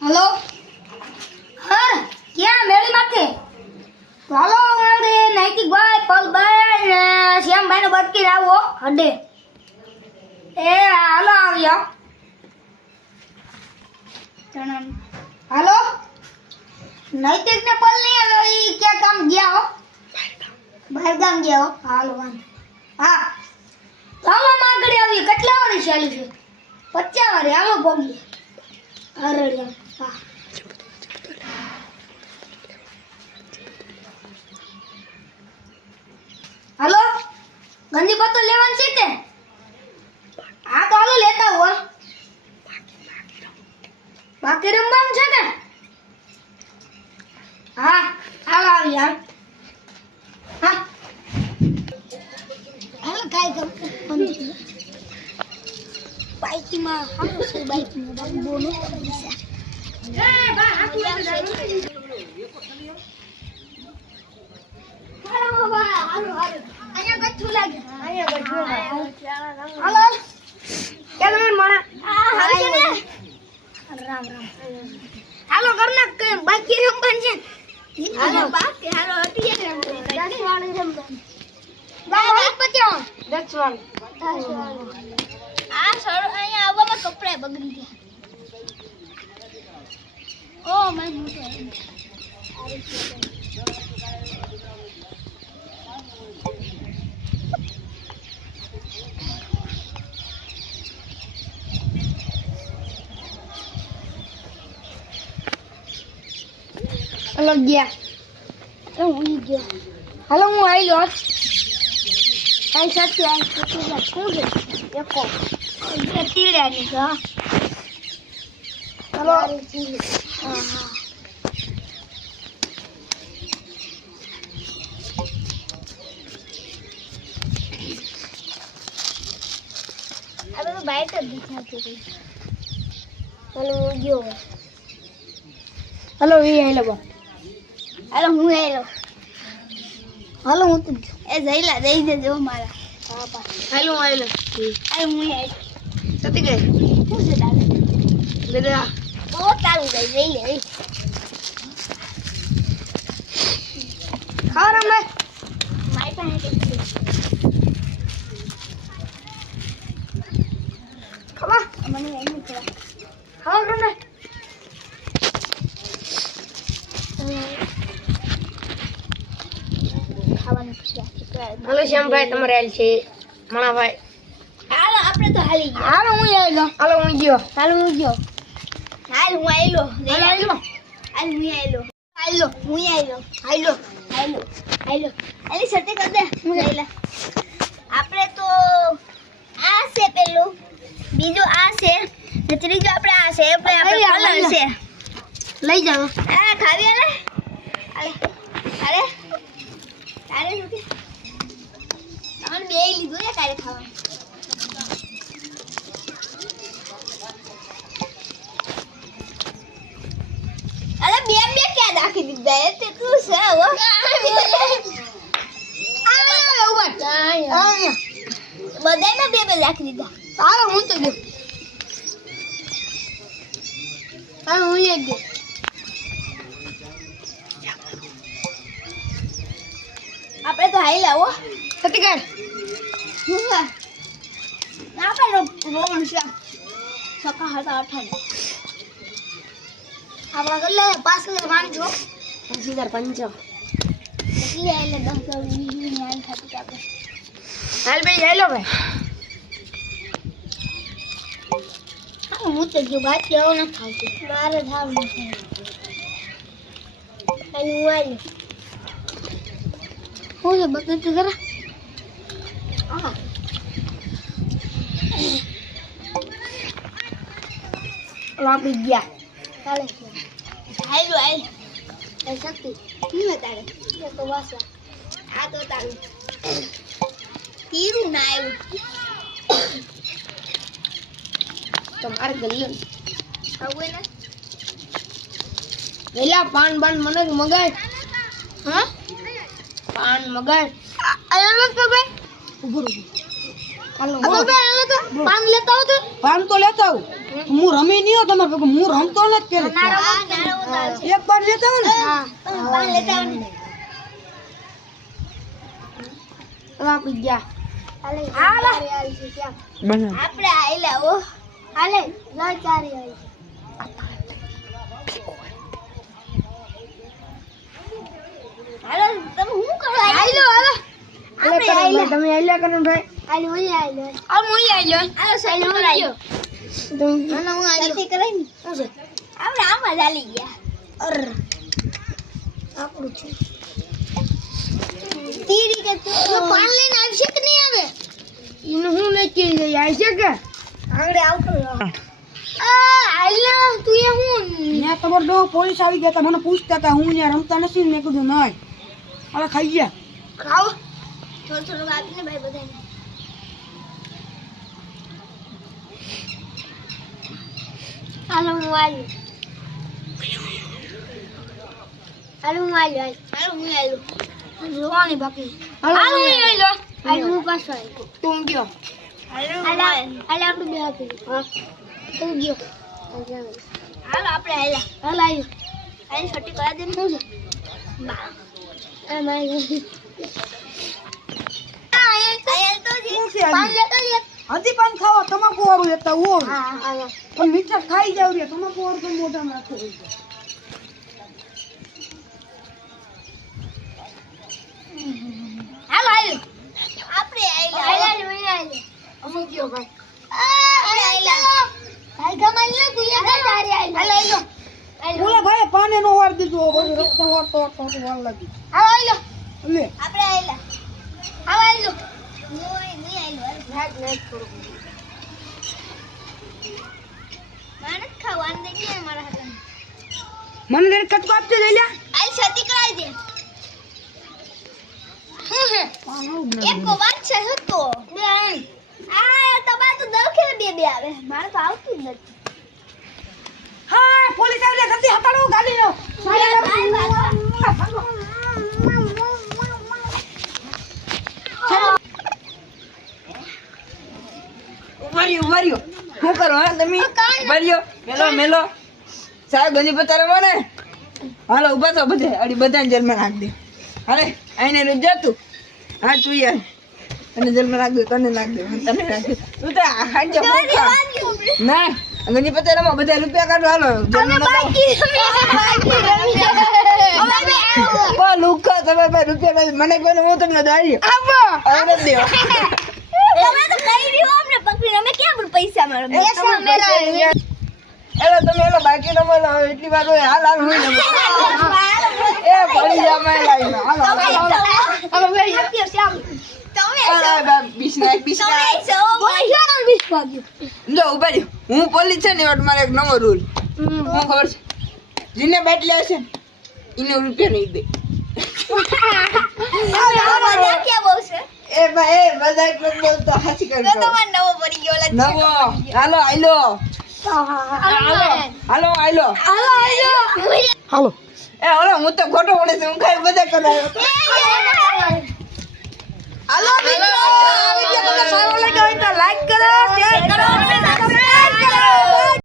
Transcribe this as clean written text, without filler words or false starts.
hello हाँ क्या मेरी माथे हेलो मारे नैतिक भाई पल भाई ने श्याम भाई ने बटकी लाવો હડે એ હાલો આવ્યો हेलो नैतिक ने पल नहीं आवे ई क्या काम गया हो बाहर गाम गया हो हालो हाँ ચાલો માગડી આવી કેટલા વાળી ચાલી છે 50 વાળી હાલો ભોગી અરડિયા હા हेलो गंदी बोतल लेवानी છે કે હા તો હાલો લેતા હો બાકી રમવાનું છે ને હા હાલો આવી યાર હા હાલો કાઈ ગમ બાઈક માં હાલો છે બાઈક માં બોનો એ બા આખું હાલો બા હાલો હાલો અહીંયા ગઠ્ઠું લાગે અહીંયા ગઠ્ઠું હાલો કેમ મણા હાલો છે ને રામ રામ હાલો કરના કે બાકી રમવાનું છે હાલો બાકી હાલો અત્યારે રમવાનું 10 વાળી રમવાનું બાય પત્યો 10 વાળી આ સર અહીંયા આવવામાં કપડા બગડી ગયા ઓ મેં મોટો हेलो गया तो हुई गया हेलो હું આઈલો કાઈ સાચી આ કેટલા શું છે એકો એ તીડ્યા ની હા हेलो હા अब तो बाइक दिखाती थी हेलो गयो हेलो ये हेलो बा हेलो હું હેલો हेलो હું તું એ જઈલા દઈ દેજો મારા પાપા हेलो હેલો અરે હું હેલો સતી ગઈ શું છે દાદા બેટા ઓ તારું ગઈ જઈ લે ખારા મે માઈ પાસે કે ખવા મને એનું ખવા ખાવા ને हेलो श्याम भाई તમારે આલ છે મણા ભાઈ હાલો આપણે તો હાલી ગયા હાલો હું આયલો હાલો હું ગયો હાલ હું આયલો હાલો હાલ હું આયલો અલી સતે કર દે હું આયલા આપણે તો આ છે પેલું બીજો આ છે ને ત્રીજો આપણે આ છે એટલે આપણે કલર છે લઈ જાવ આ ખાવી આલે અરે તારે શું કે તમને બે લીધું ને તારે ખાવા અરે બે બે ક્યાં રાખી દીધા એ તે તું છે હો બધામાં બે બે રાખી દીધા તારે હું તો દે તારે હું એક દે આપણે તો હાઈ લાવો સતી કર ના આપણે રોણ છે સકા હતા 18 આપણા ગલ્લે પાસ લે વાણી જો 80005 એટલે એટલે 10 ની આઈ ખાતી આપણે હાલ ભાઈ હાલો ભાઈ હા હું તો જો બાત કેવો ન ખાવતી મારે થાવ નથી કઈ હું આવી हो गया बदल तो जरा वापस गया चले हेलो ऐसा नहीं बता रहे ये तो वासा आ तो तारू तीरू ना आयो तुम्हारे गल्ले आवे ना वेला पान बन मन मगाय हां पान मगाय आयो तो भाई उबर हेलो भाई आयो तो पान लेता हो तो પાન તો લેતા આવું હું રમી નહીં હો તમારે ભેગું હું રમતો નથી પેલે એક બાર લેતા આવું ને પાન લેતા આવો ને આપી ગયા હાલે આપણે આયલા ઓ હાલે લા ચારી આવી હાલો તમે હું કરો આયલો હાલો આપણે આયલા તમે આયલા કરો ભાઈ આયલો ઓય આયલો આ મોય આયલો હાલો સાઈડ પર આયલો આનો હું આયલો સતી કરાઈ ને શું છે આપણે આમાં ચાલી ગયા અર આપણું છે તીરી કે તું પાન લઈને આવશે કે નહીં આવે ઇને હું નક્કી ગઈ આવી છે કે આગળ આવતો આયલા તું એ હું ને તમારો દો પોલીસ આવી ગયા તા મને પૂછતા હતા હું અહીંયા રમતા નથી મેં કીધું નહીં અરે ખાઈ ગયા ખાઓ થોડું થોડું આપીને ભાઈ બધાને હાલો હું આવ્યો હાલો હું આવ્યો જોવાની બાકી હાલો હું આવ્યો હાલો હું પાછો આવ્યો તું ગયો હાલો આપણે બે આપી હા તું ગયો હાલો આપણે આવ્યો આઈ છોટી કરા દે શું છે બા આ મારી હજી પાન ખાવા તમાકુ વાળું લેતા હોય હા પણ મીઠા ખાઈ જાવ રે તમાકુ વાળું તો મોઢામાં નાખો હાલો આપણે આયલા અમુક ગયો ભાઈ ભાઈ ગમાલ ને તું યાર તારી આયલા બોલે ભાઈ પાને નો વાર દીધું પછી રસ્તા વાળતો વાર લાગી હાલો લે આપણે આયલા આયલો નહીં આયલો ભાગ નહીં કરો માનસ ખાવાન દે કે મારા હાથ મને રે કટકો આપજો લઈ લે આઈ સતી કરાઈ દે એક કો વાત છે હતો બેન આ તમાર તો દરખે બે આવે મારે તો આવતું જ નથી હા પોલીસ આવી જલ્દી હટાડો ગાડી નો ઉભર્યો શું કરો હા તમે ઉભર્યો મેલો સાહેબ ગંજી પતારે મને હાલો ઉભા તો બધે અડી બધાને જેલમાં નાખ દે હાલે આઈને નું જતું હા તું યાર અને જેલમાં નાખ દે તને નાખ દે તને નાખ દે તું તો હાજે ના ગંજી પતારામાં બધા રૂપિયા કાઢો હાલો લુખા તમે ભાઈ રૂપિયા મને કોઈને હું તમને દાડી હવે દેવા તમે તો કઈ રહ્યો અમને પકડીને અમે કેમ પૈસા મારો પૈસા મેલા એલો તમે એલો બાકી ન મળો એટલી વાર હોય હાલ હાલ હોય એ પડી જા મે લાઈન હાલો ભાઈ અત્યારે શ્યામ તમે બિસ્નાક જો ઉભા હું પોલીસ છે ને મારે એક નવો રૂલ હું ખબર છે જીને બેટ લે છે એને રૂપિયા નહીં દે એ ભાઈ બધા એક લોકો બોલતો હાચી કરતો નવો પડી ગયો નવો હાલો આઈલો હાલો આઈલો હાલો એ ઓલો હું તો ખોટો પડે છે હું ખાઈ બધા કરાયો હાલો મિત્રો આ વિડિયો તમને સારો લાગ્યો હોય તો લાઈક કરો શેર કરો અને સબસ્ક્રાઇબ કરો